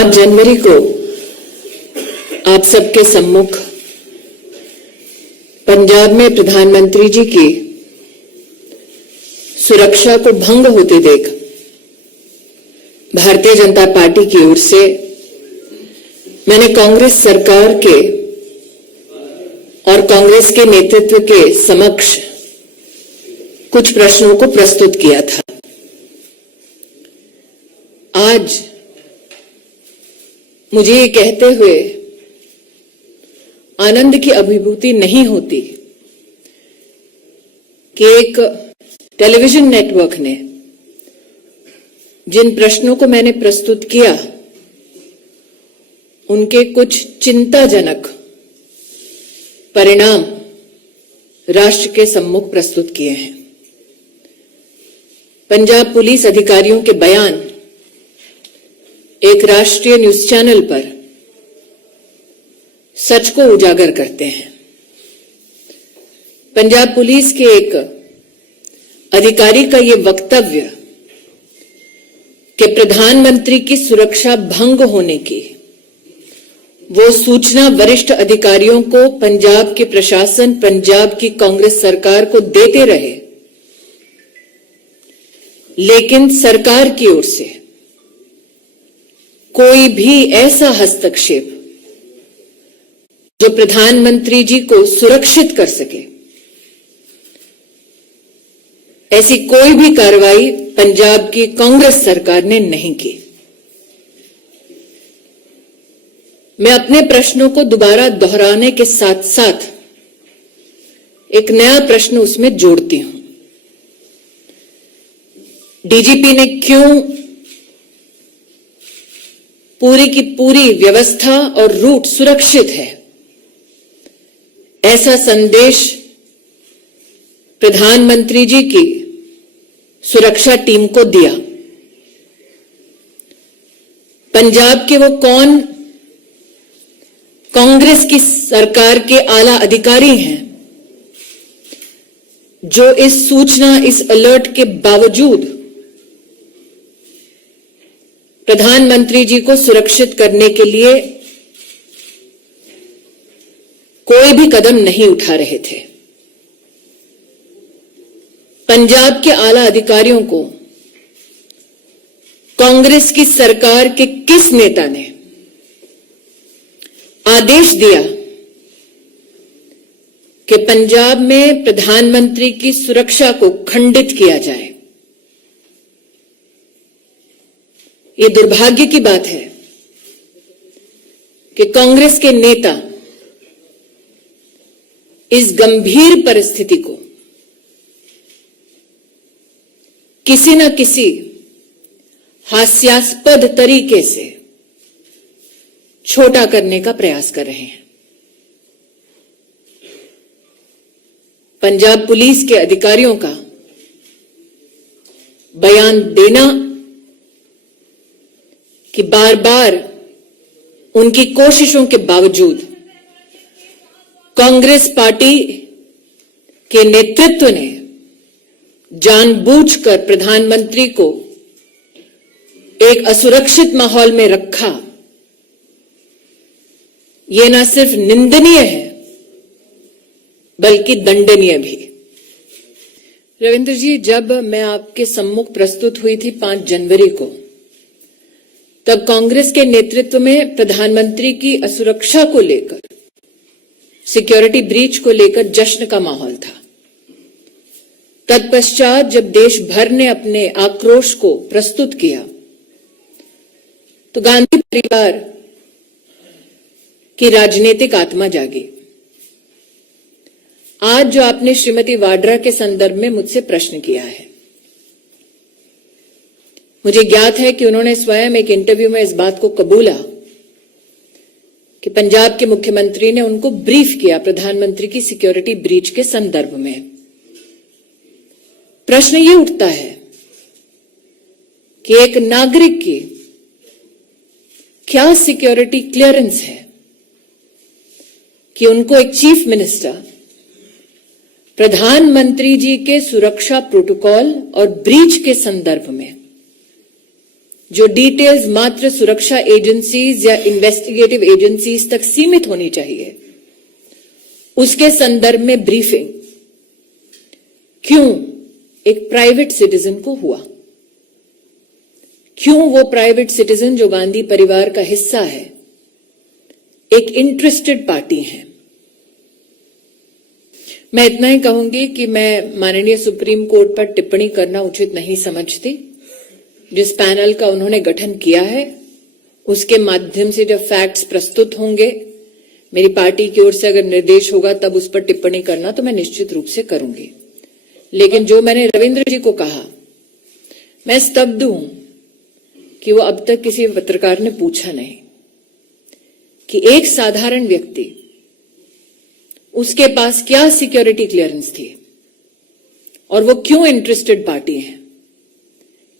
5 जनवरी को आप सबके सम्मुख पंजाब में प्रधानमंत्री जी की सुरक्षा को भंग होते देख भारतीय जनता पार्टी की ओर से मैंने कांग्रेस सरकार के और कांग्रेस के नेतृत्व के समक्ष कुछ प्रश्नों को प्रस्तुत किया था। आज मुझे ये कहते हुए आनंद की अभिभूति नहीं होती कि एक टेलीविजन नेटवर्क ने जिन प्रश्नों को मैंने प्रस्तुत किया उनके कुछ चिंताजनक परिणाम राष्ट्र के सम्मुख प्रस्तुत किए हैं। पंजाब पुलिस अधिकारियों के बयान एक राष्ट्रीय न्यूज चैनल पर सच को उजागर करते हैं। पंजाब पुलिस के एक अधिकारी का यह वक्तव्य कि प्रधानमंत्री की सुरक्षा भंग होने की वो सूचना वरिष्ठ अधिकारियों को पंजाब के प्रशासन, पंजाब की कांग्रेस सरकार को देते रहे, लेकिन सरकार की ओर से कोई भी ऐसा हस्तक्षेप जो प्रधानमंत्री जी को सुरक्षित कर सके, ऐसी कोई भी कार्रवाई पंजाब की कांग्रेस सरकार ने नहीं की। मैं अपने प्रश्नों को दोबारा दोहराने के साथ साथ एक नया प्रश्न उसमें जोड़ती हूं। डीजीपी ने क्यों पूरी की पूरी व्यवस्था और रूट सुरक्षित है, ऐसा संदेश प्रधानमंत्री जी की सुरक्षा टीम को दिया? पंजाब के वो कौन कांग्रेस की सरकार के आला अधिकारी हैं जो इस सूचना, इस अलर्ट के बावजूद प्रधानमंत्री जी को सुरक्षित करने के लिए कोई भी कदम नहीं उठा रहे थे? पंजाब के आला अधिकारियों को कांग्रेस की सरकार के किस नेता ने आदेश दिया कि पंजाब में प्रधानमंत्री की सुरक्षा को खंडित किया जाए? ये दुर्भाग्य की बात है कि कांग्रेस के नेता इस गंभीर परिस्थिति को किसी न किसी हास्यास्पद तरीके से छोटा करने का प्रयास कर रहे हैं। पंजाब पुलिस के अधिकारियों का बयान देना कि बार बार उनकी कोशिशों के बावजूद कांग्रेस पार्टी के नेतृत्व ने जानबूझकर प्रधानमंत्री को एक असुरक्षित माहौल में रखा, यह न सिर्फ निंदनीय है बल्कि दंडनीय भी। रविंद्र जी, जब मैं आपके सम्मुख प्रस्तुत हुई थी 5 जनवरी को, तब कांग्रेस के नेतृत्व में प्रधानमंत्री की असुरक्षा को लेकर, सिक्योरिटी ब्रीच को लेकर जश्न का माहौल था। तत्पश्चात जब देश भर ने अपने आक्रोश को प्रस्तुत किया तो गांधी परिवार की राजनीतिक आत्मा जागी। आज जो आपने श्रीमती वाड्रा के संदर्भ में मुझसे प्रश्न किया है, मुझे ज्ञात है कि उन्होंने स्वयं एक इंटरव्यू में इस बात को कबूला कि पंजाब के मुख्यमंत्री ने उनको ब्रीफ किया प्रधानमंत्री की सिक्योरिटी ब्रीच के संदर्भ में। प्रश्न ये उठता है कि एक नागरिक की क्या सिक्योरिटी क्लियरेंस है कि उनको एक चीफ मिनिस्टर प्रधानमंत्री जी के सुरक्षा प्रोटोकॉल और ब्रीच के संदर्भ में जो डिटेल्स मात्र सुरक्षा एजेंसीज या इन्वेस्टिगेटिव एजेंसीज तक सीमित होनी चाहिए, उसके संदर्भ में ब्रीफिंग क्यों एक प्राइवेट सिटीजन को हुआ? क्यों वो प्राइवेट सिटीजन जो गांधी परिवार का हिस्सा है, एक इंटरेस्टेड पार्टी है? मैं इतना ही कहूंगी कि मैं माननीय सुप्रीम कोर्ट पर टिप्पणी करना उचित नहीं समझती। जिस पैनल का उन्होंने गठन किया है, उसके माध्यम से जब फैक्ट्स प्रस्तुत होंगे, मेरी पार्टी की ओर से अगर निर्देश होगा तब उस पर टिप्पणी करना तो मैं निश्चित रूप से करूंगी। लेकिन जो मैंने रविंद्र जी को कहा, मैं स्तब्ध हूं कि वो अब तक किसी पत्रकार ने पूछा नहीं कि एक साधारण व्यक्ति, उसके पास क्या सिक्योरिटी क्लियरेंस थी और वो क्यों इंटरेस्टेड पार्टी है,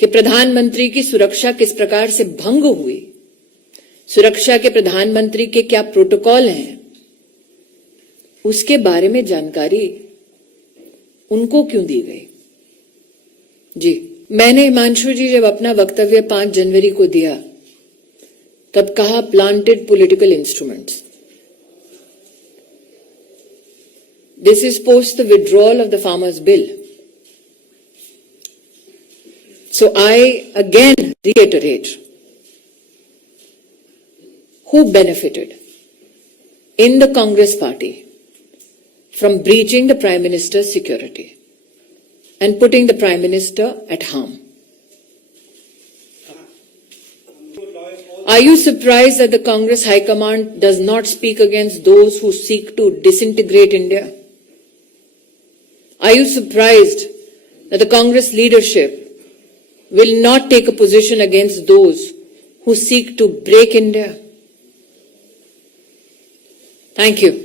कि प्रधानमंत्री की सुरक्षा किस प्रकार से भंग हुई, सुरक्षा के प्रधानमंत्री के क्या प्रोटोकॉल हैं, उसके बारे में जानकारी उनको क्यों दी गई? जी, मैंने हिमांशु जी जब अपना वक्तव्य 5 जनवरी को दिया तब कहा planted political instruments. This is post the withdrawal of the farmers' bill. So I again reiterate, who benefited in the Congress party from breaching the Prime Minister's security and putting the Prime Minister at harm? Are you surprised that the Congress High Command does not speak against those who seek to disintegrate India? Are you surprised that the Congress leadership will not take a position against those who seek to break India? Thank you.